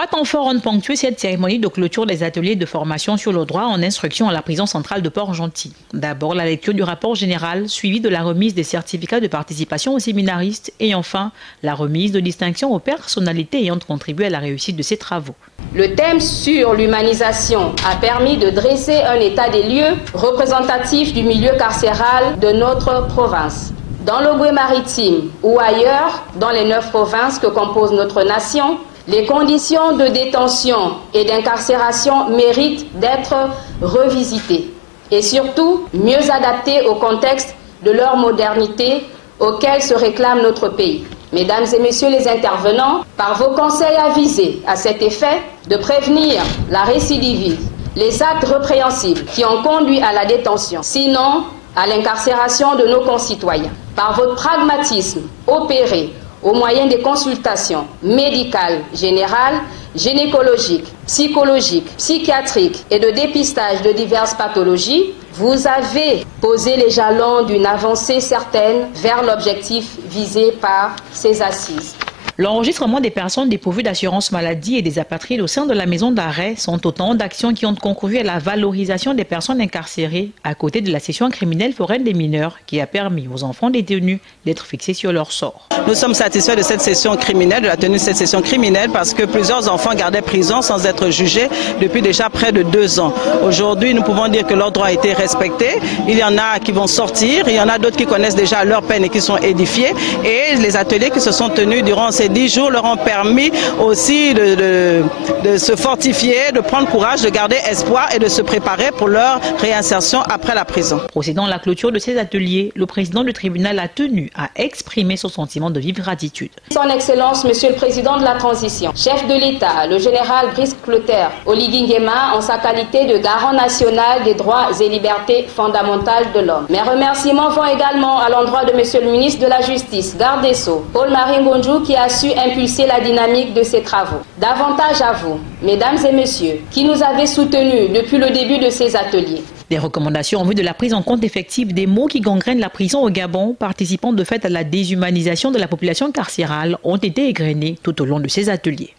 3 temps forts ont ponctué cette cérémonie de clôture des ateliers de formation sur le droit en instruction à la prison centrale de Port-Gentil. D'abord, la lecture du rapport général, suivie de la remise des certificats de participation aux séminaristes et enfin, la remise de distinctions aux personnalités ayant contribué à la réussite de ces travaux. Le thème sur l'humanisation a permis de dresser un état des lieux représentatif du milieu carcéral de notre province. Dans l'Ogooué maritime ou ailleurs, dans les 9 provinces que compose notre nation, les conditions de détention et d'incarcération méritent d'être revisitées et surtout mieux adaptées au contexte de leur modernité auquel se réclame notre pays. Mesdames et messieurs les intervenants, par vos conseils avisés à cet effet de prévenir la récidive, les actes répréhensibles qui ont conduit à la détention, sinon à l'incarcération de nos concitoyens, par votre pragmatisme opéré au moyen des consultations médicales générales, gynécologiques, psychologiques, psychiatriques et de dépistage de diverses pathologies, vous avez posé les jalons d'une avancée certaine vers l'objectif visé par ces assises. L'enregistrement des personnes dépourvues d'assurance maladie et des apatrides au sein de la maison d'arrêt sont autant d'actions qui ont concouru à la valorisation des personnes incarcérées, à côté de la session criminelle foraine des mineurs qui a permis aux enfants détenus d'être fixés sur leur sort. Nous sommes satisfaits de cette session criminelle, de la tenue de cette session criminelle, parce que plusieurs enfants gardaient prison sans être jugés depuis déjà près de 2 ans. Aujourd'hui, nous pouvons dire que leur droit a été respecté. Il y en a qui vont sortir, il y en a d'autres qui connaissent déjà leur peine et qui sont édifiés. Et les ateliers qui se sont tenus durant ces 10 jours leur ont permis aussi de se fortifier, de prendre courage, de garder espoir et de se préparer pour leur réinsertion après la prison. Procédant à la clôture de ces ateliers, le président du tribunal a tenu à exprimer son sentiment de vive gratitude. Son Excellence, Monsieur le Président de la Transition, chef de l'État, le général Brice Clotaire Oligui Nguema, en sa qualité de garant national des droits et libertés fondamentales de l'homme. Mes remerciements vont également à l'endroit de Monsieur le ministre de la Justice, garde des Sceaux, Paul-Marie Ngonjou, qui a su impulser la dynamique de ces travaux. Davantage à vous, mesdames et messieurs, qui nous avez soutenus depuis le début de ces ateliers. Des recommandations en vue de la prise en compte effective des maux qui gangrènent la prison au Gabon, participant de fait à la déshumanisation de la population carcérale, ont été égrenées tout au long de ces ateliers.